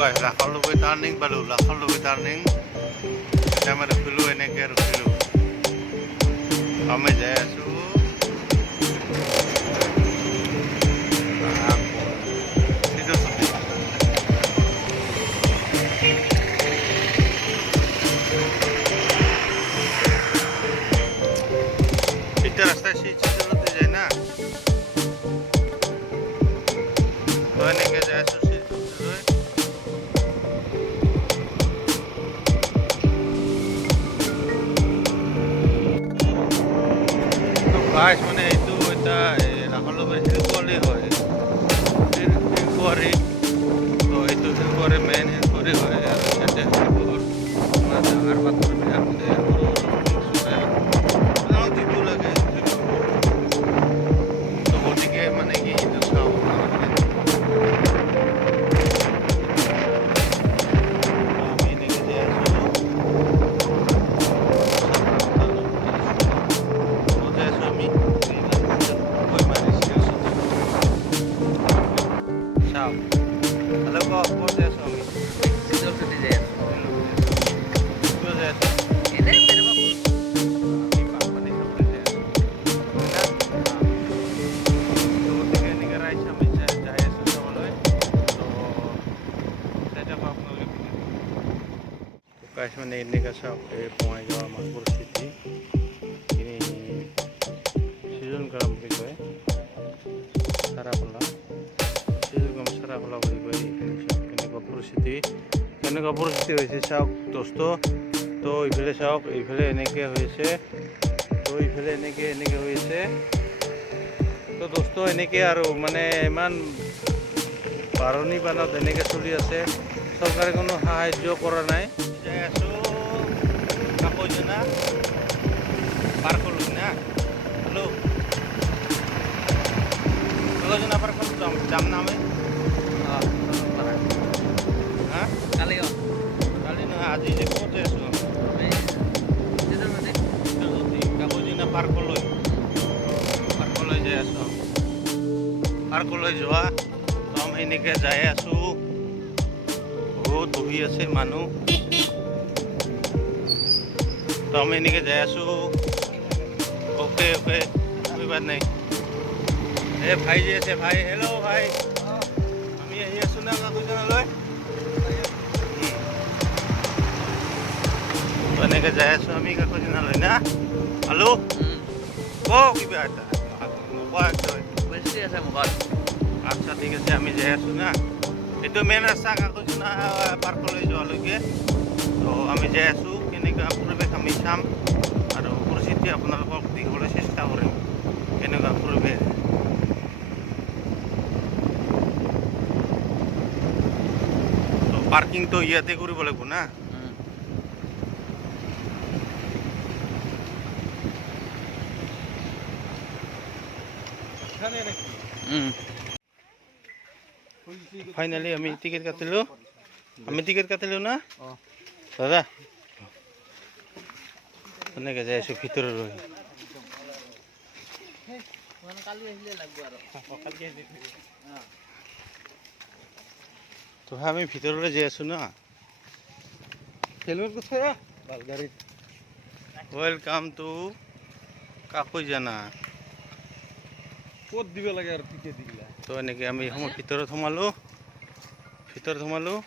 guys, লাখলৈকে turning পালোঁ, লাখলৈকে turning এতিয়া মই ৰখিলোঁ, এনেকৈ ৰখিলোঁ। আমি যাই আছোঁ এটা ৰাস্তায় চিলতে যায় না, তো এনেকৈ যাই আছোঁ চিললৈ। গাইছ মানে এইটো এটা লাখলৈকে শিলকুৱাৰী হয়, শিলকুৱাৰী। তো এইটো শিলকুৱাৰী মেইন শিলকুৱাৰী হয় আৰু ইয়াতে ডাঙৰ পাথৰবিলাক যিটো লাগে তো গতিকে মানে কি এইটো চাওঁ আমি এনেকৈ যাই আছোঁ। Halo kok, kok saya suami? Itu sudah saya. Itu saya suami. Ini berapa? Ini Pak, ini sudah saya. Benar? तो देखिए निकल रहा है शाम में जाए सुबह वाला है तो saya coba mengulik ini. तो guys मैंने इन्हीं का सब पहुँच गया Malpur city ini season garam gitu ya Sarapala season garam Sarapala gitu ini Gopur City হয়েছে চাওক দোস্ত তো ইফালে চাওক ইফালে এনেকৈ হৈছে তো ইফালে এনেকৈ হৈছে তো দোস্ত এনেকৈ আৰু মানে ইমান বাৰণি বানত এনেকৈ চলি আছে চৰকাৰে কোনো সাহায্য কৰা নাই যাই আছোঁ কাকৈজনা পাৰ কৰিলোঁ না হেল্ল' কাকৈজনা পাৰ কৰিলোঁ যাম না আমি হা Kali yo. কালি নহয় আজি যে ক'ত যাই আছোঁ কাকৈজনা পাৰ্কলৈ যাই আছোঁ পাৰ্কলৈ যোৱা তো আমি এনেকৈ যাই আছোঁ বহুত বহি আছে মানুহ তো আমি এনেকৈ যাই আছোঁ ओके कोई बात नहीं ए भाई जी ऐसे भाई हेलो भाई আমি আহি আছোঁ না কাকৈজনালৈ তো এনেকৈ যাই আছোঁ আমি কাকৈজনালৈ না হেল্ল' কিবা এটা Pasti saya mau kal. আচ্ছা ঠিক আছে আমি যাই আছোঁ না এইটো মেইন ৰাস্তা কাকৈজনা পাৰ্কলৈ যোৱালৈকে তো আমি যাই আছোঁ কেনেকুৱা পৰিৱেশ আমি চাম আৰু পৰিস্থিতি আপোনালোকক দিবলৈ চেষ্টা কৰিম কেনেকুৱা পৰিৱেশ তো পাৰ্কিংটো ইয়াতে কৰিব লাগিব না ফাইনালি আমি টিকেট কাটিলোঁ না দাদা এনেকৈ যাই আছোঁ ভিতৰলৈ তো আমি ভিতৰলৈ যাই আছোঁ না ৱেলকাম টু কাকৈজনা ক'ত দিব লাগে আৰু টিকেট দিলা তো এনেকৈ আমি সময় ভিতৰত সোমালোঁ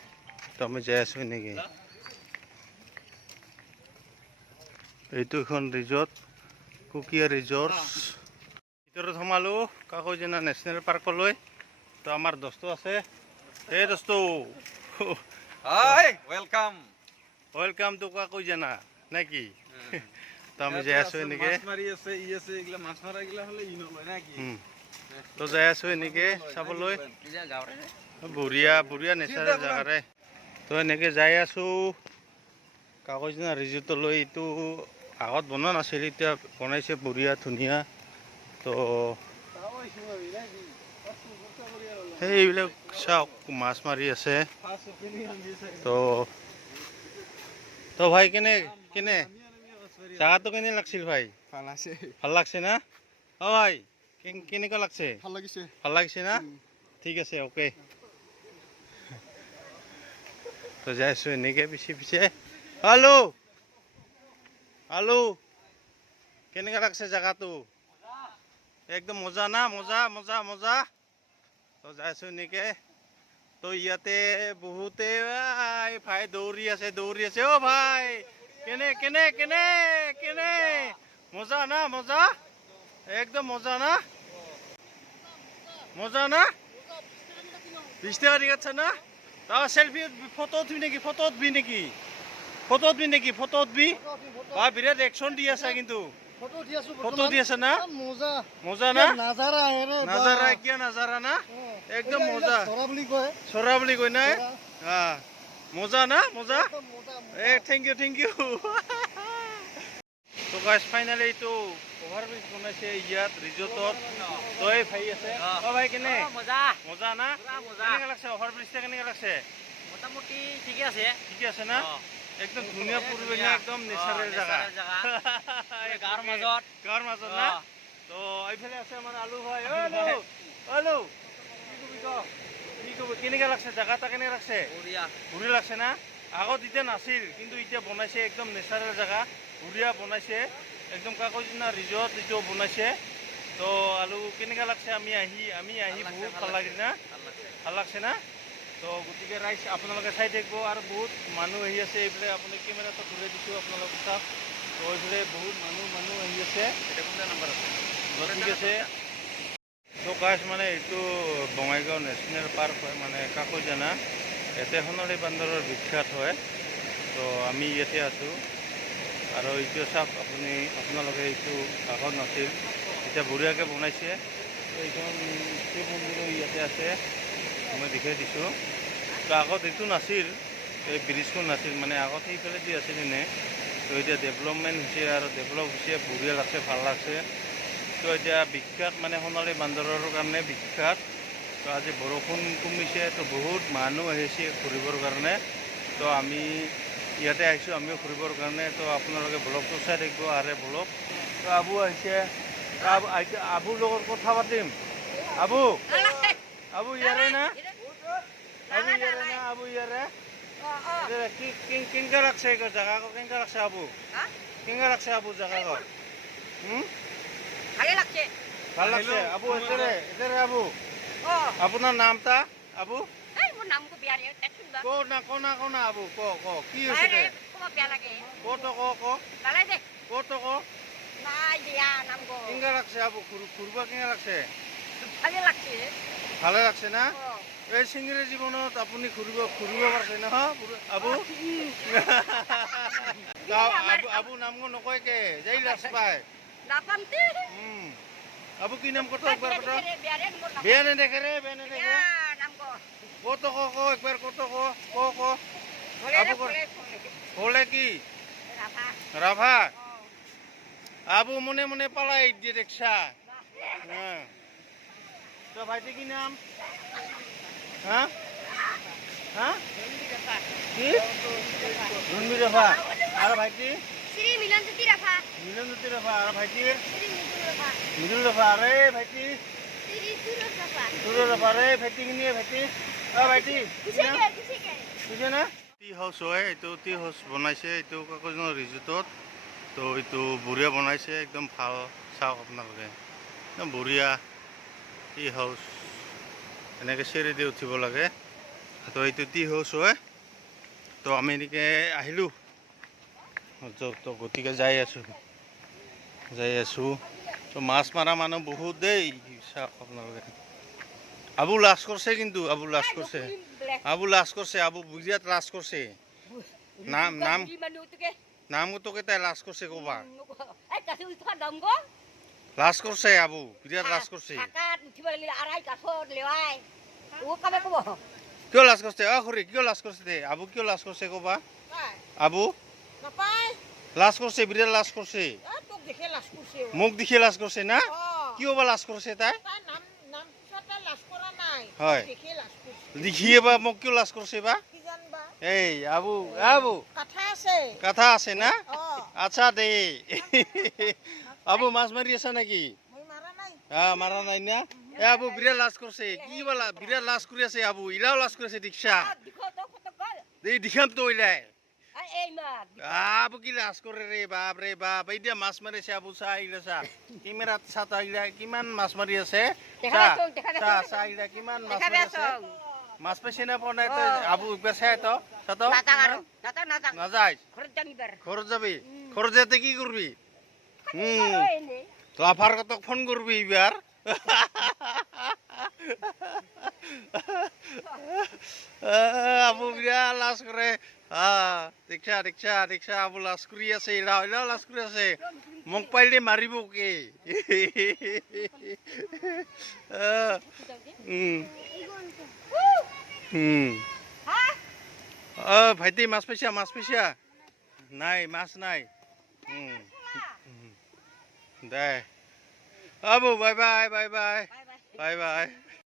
তো আমি যাই আছোঁ এনেকৈ এইটো এখন ৰিজৰ্ট কুকিয়া ৰিজৰ্ট ভিতৰত সোমালোঁ কাকৈজনা নেশ্যনেল পাৰ্কলৈ তো আমাৰ দোস্ত আছে এই দোস্ত হাই ৱেলকাম টু কাকৈজনা নে কি তো আমি যাই আছোঁ এনেকৈ মাছ মাৰি আছে আছে এইগিলা মাছ মাৰা গিলা হ'লে ই নলয় না কি তো যাই আছোঁ এনেকৈ চাবলৈ বঢ়িয়া নেচাৰেল জেগাৰে তো এনেকৈ যাই আছোঁ কাকৈজনা ৰিজৰ্টলৈ এইটো আগত বনোৱা নাছিল এতিয়া বনাইছে বঢ়িয়া ধুনীয়া তো সেইবিলাক চাওক মাছ মাৰি আছে তো ভাই কেনে জাগাটো কেনে লাগছিল ভাই ভাল লাগছে না অ ভাই কেনেকুৱা লাগছে ভাল লাগিছে না ঠিক আছে ওকে তো যাই আছোঁ এনেকৈ পিছে পিছে হেল্ল' হেল্ল' কেনেকুৱা লাগছে জেগাটো একদম মজা না মজা মজা মজা তো যাই আছোঁ এনেকৈ তো ইয়াতে বহুতে ভাই দৌৰি আছে অ' ভাই কেনে কেনে কেনে কেনে মজা না মজা একদম মজা না মজা না 20 টাকা ঠিক আছে না তা সেলফি ফটো উঠবি নেকি ফটো উঠবি বা বিৰাট একশ্যন দি আছে কিন্তু ফটো দি আছে না মজা না নাজাৰা কিয় নাজাৰা না একদম মজা চৰা বুলি কয় না মজা না মজা থেংক ইউ তো গাইজ ফাইনালি এইটো অভাৰব্ৰিজ বনাইছে ইয়াত ৰিজৰ্টত তই ভাই আছে অ ভাই কেনে মজা না কেনেকৈ লাগছে অভাৰব্ৰিজটা কেনেকৈ লাগছে মোটামুটি ঠিকে আছে না একদম ধুনীয়া পৰিৱেশ না একদম নেচাৰেল জাগা গাঁৱৰ মাজত না তো এইফালে আছে আমাৰ আলু ভাই আলু কি কবি কেনেকৈ লাগছে জাগাটা কেনেকৈ লাগছে বঢ়িয়া লাগছে না আগত এতিয়া নাছিল কিন্তু এতিয়া বনাইছে একদম নেচাৰেল জাগা বঢ়িয়া বনাইছে একদম কাকজিনা ৰিজৰ্ট যিটো বনাইছে তো আলু কেনেকুৱা লাগছে আমি আহি বহুত ভাল লাগিল না ভাল লাগছে না তো গতিকে ৰাইজ আপোনালোকে চাই থাকিব আৰু বহুত মানুহ আহি আছে এইফালে আপুনি কেমেৰাটো ঘূৰাই দিছোঁ আপোনালোকক চাওক তো এইফালে বহুত মানুহ আহি আছে এটা কোনটা নাম্বাৰ আছে ঠিক আছে তো গাইজ মানে এইটো বঙাইগাঁও নেশ্যনেল পাৰ্ক হয় মানে কাকজানা ইয়াতে সোণালী বান্দৰৰ বিখ্যাত হয় তো আমি ইয়াতে আছোঁ আৰু এইটো চাওক আপোনালোকে এইটো আগত নাছিল এতিয়া বঢ়িয়াকৈ বনাইছে এইখন শিৱ মন্দিৰো ইয়াতে আছে মই দেখাই দিছোঁ তো আগত এইটো নাছিল এই ব্ৰিজখন নাছিল মানে আগত সেইফালে দি আছিল এনে তো এতিয়া ডেভেলপমেণ্ট হৈছে আৰু ডেভেলপ হৈছে বঢ়িয়া লাগছে ভাল লাগছে তো এতিয়া বিখ্যাত মানে সোণালী বান্দৰৰ কাৰণে বিখ্যাত তো আজি বৰষুণ কমিছে তো বহুত মানুহ আহিছে ঘূৰিবৰ কাৰণে তো আমি ইয়াতে আহিছোঁ আমিও ঘূৰিবৰ কাৰণে তো আপোনালোকে ব্লগটো চাই থাকিব আৰে ব্লগ তো আবু আহিছে আবুৰ লগত কথা পাতিম আবু ইয়াৰে না আবু ইয়াৰে কেনেকৈ লাগছে জেগাটো কেনেকৈ লাগছে আবু কেনেকৈ লাগছে আবু জেগাটো ভাল লাগছে আবু এতেৰে আবু আপোনাৰ নামটা আবু কোনা আবু ক কি হৈছে ক'ত কেনেকৈ লাগছে আবু ঘূৰিব কেনেকৈ লাগছে ভালে লাগছে না এই চিঙিৰি জীৱনত আপুনি ঘূৰিব পাৰিছে নহয় আবু আবু নামটো নকয়কে যাই লাজ পায় আবু কি নাম কত একবার কত বেয়া নেদেখে কত ক একবার কত ক আবু হলে কি রাভা আবু মনে মনে পালাই দিয়ে রিক্সা তো ভাইটি কি নাম হ্যাঁ কি রণবীর রাভা আর ভাইটি মিলনজ্যোতি রাভা আর ভাইটি মিদুল রাভা আরে ভাইটি সুরজ রাভা আরে ভাইটি কিনিয়ে ভাইটি ভাইটি বুঝে না টি হাউস হয় এইটো টি হাউস বনাইছে এইটো কাকজানৰ ৰিজৰ্টত তো এইটো বঢ়িয়া বনাইছে একদম ভাল চাওক আপোনালোকে একদম বঢ়িয়া টি হাউস এনেকৈ চেৰি দি উঠিব লাগে তো এইটো টি হাউস হয় তো আমি এনেকৈ আহিলোঁ তো গতিকে যাই আছোঁ তো মাছ মাৰা মানুহ বহুত দেই চাওক আপোনালোকে আবু লাজ কৰিছে কিন্তু আবু বিৰাট লাজ কৰিছে নাম তোকে তাই লাজ কৰিছে ক'বা লাজ কৰিছে আবু বিৰাট লাজ কৰিছে কিয় লাজ কৰিছে খুৰী কিয় লাজ কৰিছে দে আবু কিয় লাজ কৰিছে ক'বা আবু লাজ কৰিছে বিৰাট লাজ কৰিছে মোক দেখি লাজ কৰিছে না কিয় বা লাজ কৰিছে তাই হয় দেখিয়ে বা মোক কিয় লাজ কৰিছে বা এই আবু কথা আছে না আচ্ছা দে আবু মাছ মাৰি আছা নেকি মাৰা নাই না আবু বিৰাট লাজ কৰিছে কি বা বিৰাট লাজ কৰি আছে আবু ইলাও লাজ কৰি আছে দীক্ষা এই দিখাম তৈলাই এই মাছ আবু কি লাজ করে রে বাপ এই দিয়া মাছ মাৰিছে আবু চা এইগিলা চা কেমেৰাত চাতা এইগিলা কিমান মাছ মাৰি আছে চা এইগিলা কিমান মাছ মাৰি আছে মাছ পাইছে না পোৱা নাই তই আবু একবাৰ চাই তো চাতো নাযায় ঘৰত যাবি ঘৰত যাতে কি কৰবি লাফাৰ কতক ফোন কৰবি এইবাৰ আবু বিৰাট লাজ কৰে দেখছা আবু লাজ কৰি আছে এৰা লাজ কৰি আছে মোক পাৰিলে মাৰিব কি ভাইটি মাছ পাইছা নাই মাছ নাই দে আবু বাই বাই